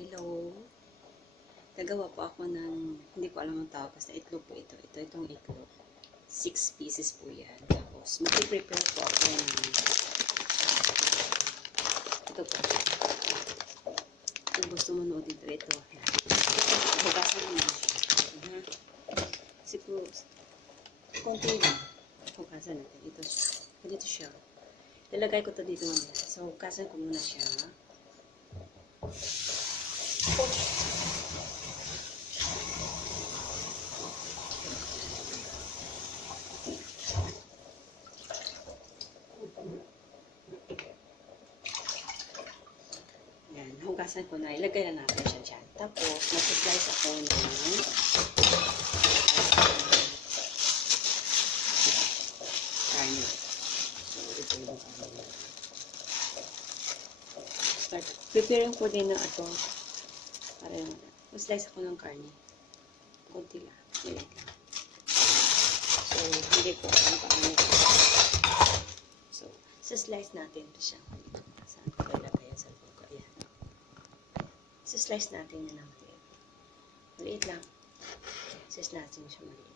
Hello. Nagawa po ako ng, hindi ko alam ang tawag, basta itlog po ito. Itong itlog. 6 pieces po yan. Tapos, mag-prepare po ako ng, ito po. Kung gusto mo nood dito, ito. Hugasan mo na siya. Siguro, konti lang. Hugasan natin. Ito siya. Ganito siya. Lalagay ko to dito mamaya. So, hugasan ko muna siya. Yan, hugasan ko na. Ilagay na natin siya dyan. Tapos, mag-slice ako ng karne. So, ito yung karne. Preparing ko din na ito. Para yung, mag-slice ako ng karne. Kunti lang. Ilit lang. So, hindi ko ang paano. So, sa slice natin ito siya. Saan ko lalagay yan sa buka? Ayan. Sa slice natin yan lang. Maliit lang. Slice natin siya maliit.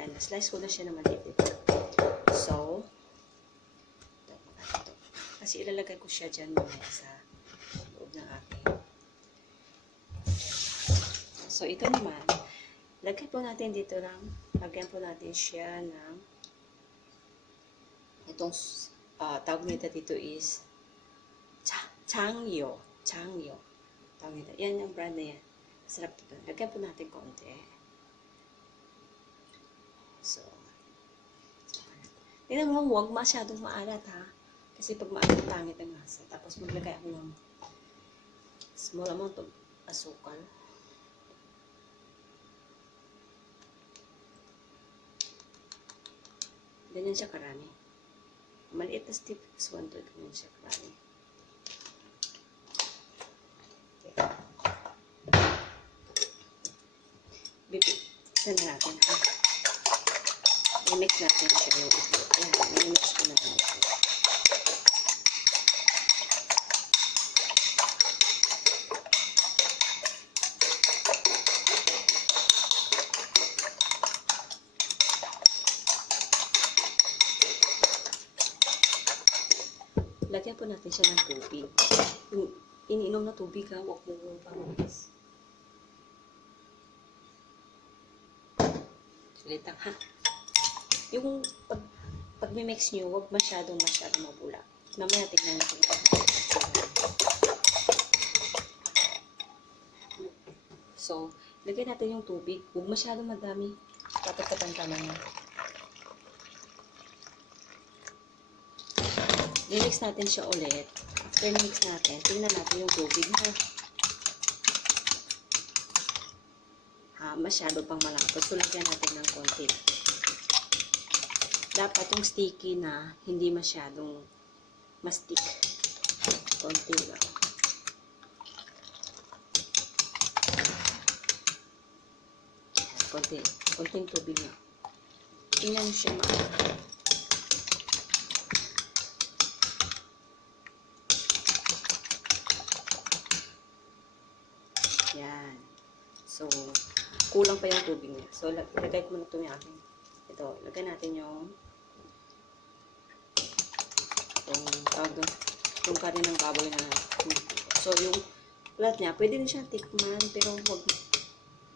Yan. Slice ko na siya na maliit. So, kasi ilalagay ko siya dyan mamaya sa loob ng aking. So, ito naman, lagay po natin dito lang, lagyan po natin siya ng itong tawag nito dito is Changyo. Changyo. Tawag nito. Yan yung brand na yan. Masarap ito. Lagyan po natin konti. So, tingnan mo, huwag masyadong maalat ha. Kasi pag maalat, pangit ang lasa. Tapos maglagay ako ng small amount of asukal. Ganyan siya karami. Maliit na stick. 1 to ganyan siya karami. Bibigyan na natin ha. I-mix natin siya yung itlog. Ayan, i-mix ko na natin. Lagyan po natin siya ng tubig. Yung iniinom na tubig ha, huwag mo pangubis. Sulit lang ha. Yung pag mix nyo, huwag masyadong mabula. Mamaya tignan natin ito. So, lagyan natin yung tubig. Huwag masyadong madami. Tatapatan tama niya. I-mix natin siya ulit. After mix natin, tingnan natin yung tubig na masyado pang malapot. So, lagyan natin ng konti. Dapat yung sticky na hindi masyadong mastik. Konti lang. Konting tubig na. Tingnan siya Yan. So, kulang pa yung tubig niya. So, lagay ko muna ito yung aking. Ito, lagay natin yung tawag doon, yung karne ng baboy na. So, yung lahat niya, pwede din siya tikman, pero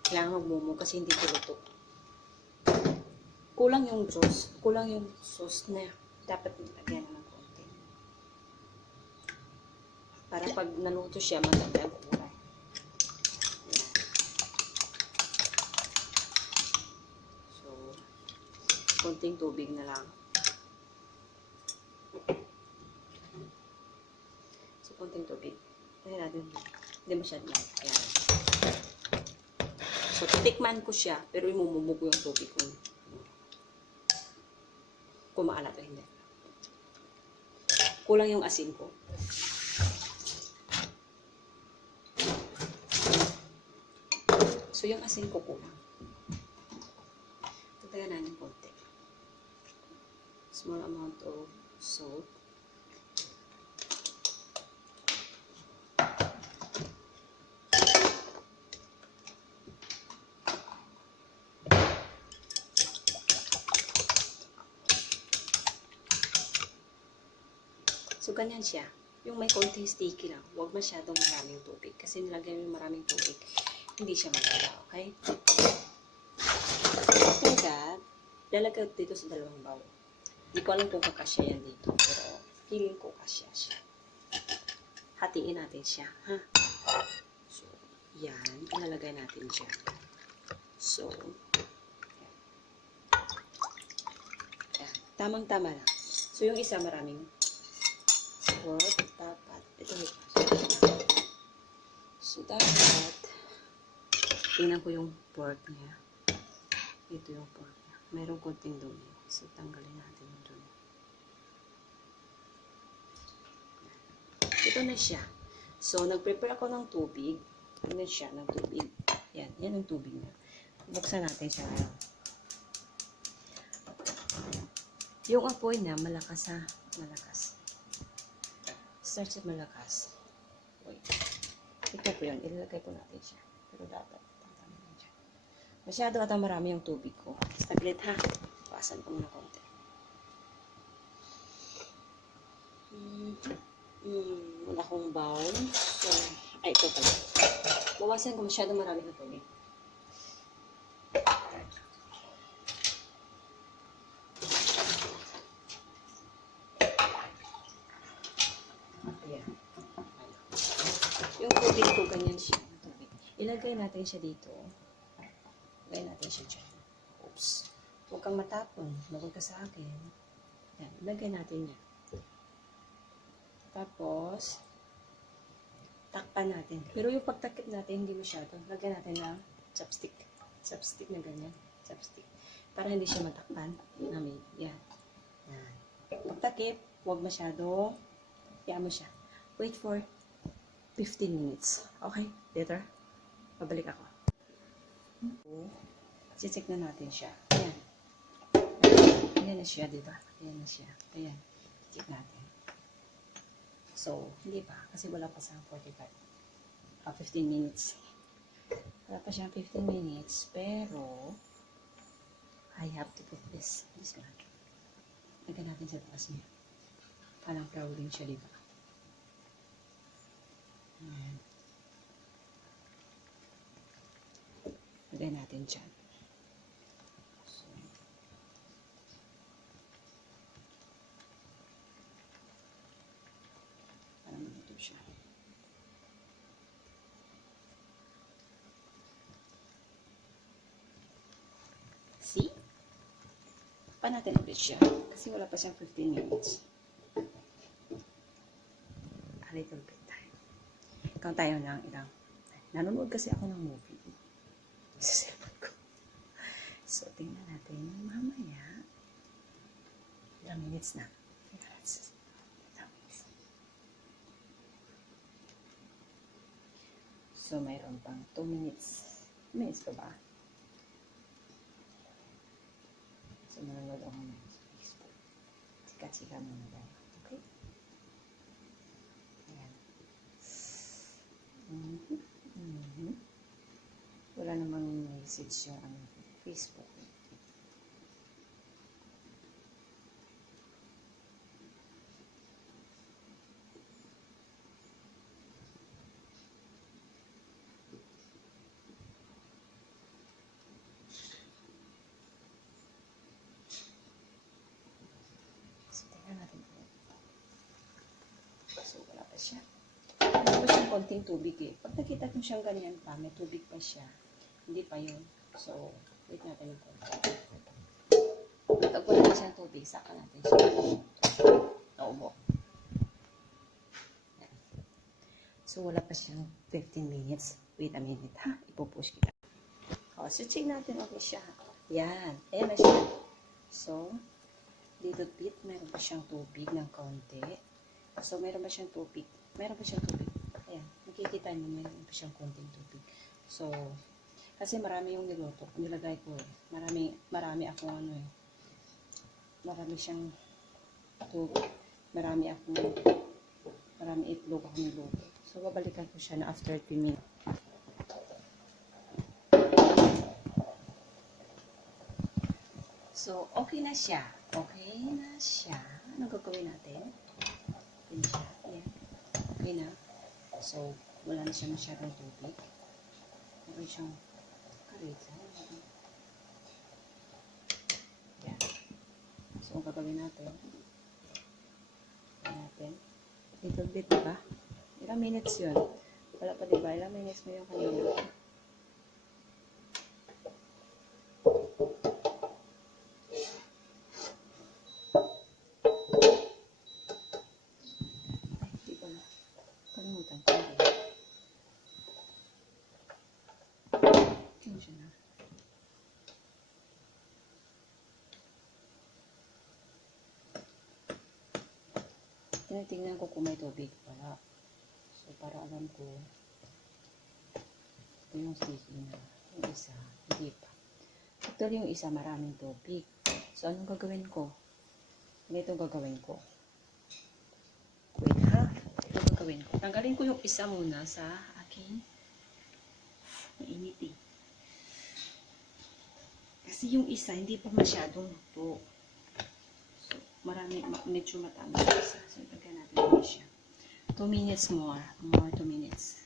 kailangan magmumo kasi hindi ito luto. Kulang yung sauce na dapat lagyan ng konti. Para pag naluto siya, maganda ang kulay. Konting tubig na lang. So, konting tubig. Kaya natin, hindi masyadong. Ayan. So, titikman ko siya, pero imumumog yung tubig ko. Kung maalat o hindi. Kulang yung asin ko. So, yung asin ko kulang. Tatagan natin konti. small amount of salt. So, ganyan siya. Yung may konting sticky lang. Huwag masyadong maraming tubig. Kasi nilagay mo yung maraming tubig, hindi siya maganda, okay? After that, lalagay dito sa dalawang bowl. Hindi ko alam kung kakasya yan dito. Pero, feeling ko kasya siya. Hatiin natin siya, ha? So, yan. Ilalagay natin siya. So, yan. Tamang-tama lang. So, yung isa maraming pork, dapat. Ito, so, dapat, tingnan ko yung pork niya. Ito yung pork niya. Mayroong konting dumi. So, tanggalin natin yung dumi. Ito na siya. So, nag-prepare ako ng tubig. Ano siya, ng tubig. Yan, yan yung tubig niya. Buksan natin siya ngayon. Yung apoy niya, malakas ha. Malakas. Start sa malakas. Wait. Ito po yun. Ilalagay po natin siya. Pero dapat, tatamin na dyan. Masyado ata marami yung tubig ko. Staglit ha. Pasan ko muna konti. Wala akong bowl. So, ay, ito pala. Bawasan ko masyado marami ng tubig. Ayan. Yung tubig ko, ganyan siya. Tubig. Ilagay natin siya dito. Ilagay natin siya dyan. Oops. Huwag kang matapon. Huwag ka sa akin. Yan. Ilagay natin yan. Tapos, takpan natin. Pero yung pagtakip natin, hindi masyado. Lagyan natin ng chopstick. Chopstick na ganyan. Chopstick. Para hindi siya matakpan. Namin. Yan. Yan. Pagtakip, huwag masyado. Iyan mo siya. Wait for 15 minutes. Okay? Later. Pabalik ako. Check na natin siya. Ayan. Ayan na siya, diba? Ayan na siya. Ayan. Check natin. So, hindi pa. Kasi wala pa siyang 15 minutes. Wala pa siyang 15 minutes. Pero, I have to put this. This one. Lagyan natin sa taas niya. Parang flowering siya, diba? Ayan. Lagay natin dyan. So, parang ito siya. See? Pa natin ulit siya. Kasi wala pa siyang 15 minutes. A little bit time. Count tayo ng ilang. Nanonood kasi ako ng movie. Sa cellphone ko. So, tingnan natin mamaya. Ilang minutes na. So, mayroon pang 2 minutes. 2 minutes pa ba? So, manonood ako ng Facebook. Chika-chika muna tayo. Okay? Ayan. Wala namang message yung Facebook. So, wala pa siya. Wala pa siyang konting tubig eh. Pag nakita ko siyang ganyan pa, may tubig pa siya. Hindi pa yun. So, wait natin yung konti. Pag wala na siyang tubig, saka natin siya. Naubo. So, wala pa siyang 15 minutes. Wait a minute ha. Ipupush kita. O, so check natin okay siya. Yan. Ayan na siya. So, little bit, meron pa siyang tubig ng konti. So, meron ba siyang tubig? Meron pa siyang tubig. Ayan. Nakikita niyo, meron pa siyang konting tubig. So, kasi marami yung niluto. Nilagay ko eh. Marami akong marami siyang ito, marami itlog akong niluto. So, babalikan ko siya na after 3 minutes. So, okay na siya. Okay na siya. Ano gagawin natin? Okay na siya. Ayan. Okay na. So, wala na siya masyadong tubig. Okay siyang karita. Ayan. So, ang gagawin natin. Little bit, diba? Ilang minutes yun? Wala pa, diba? Ilang minutes mo yung kanina? Di pala. Kalimutan ko. Tingnan siya na. Tinitingnan ko kung may tubig pala. So, para alam ko ito yung sticky na. Yung isa, hindi pa. Ito yung isa, maraming tubig. So, anong gagawin ko? Ganito gagawin ko. Wait ha. Ito gagawin ko. Tanggalin ko yung isa muna sa aking mainit eh. Kasi yung isa, hindi pa masyadong luto. Medyo matama yung isa. So, ipagyan natin ulit siya. 2 minutes more. More 2 minutes.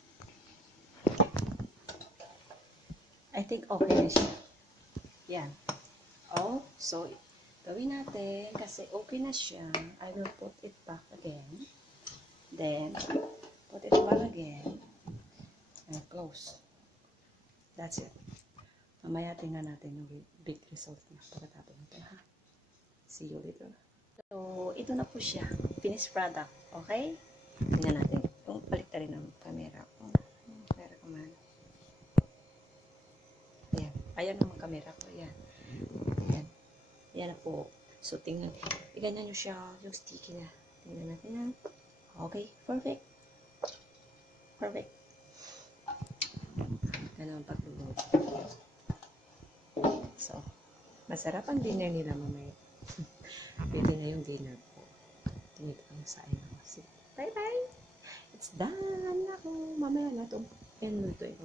I think okay na siya. Yan. Oh, so, gawin natin. Kasi okay na siya. I will put it back again. Then, put it back again. And close. That's it. Mamaya tingnan natin yung big result niya. Pagkatapos natin, ha? See you later. So, ito na po siya. Finished product. Okay? Tingnan natin. Kung balik na rin ang camera. Camera ko man. Ayan. Ayan ang camera ko. Ayan. Ayan. Ayan na po. So, tingnan. Iganyan nyo siya. Yung sticky na. Tingnan natin yan. Okay. Perfect. Perfect. Ganun ang paglulog. So, masarap ang dinner nila mamaya. Pwede na yung dinner po. Tingnan ang sain ako. Bye-bye! It's done! Ako, mamaya na ito. Yan, luto ito.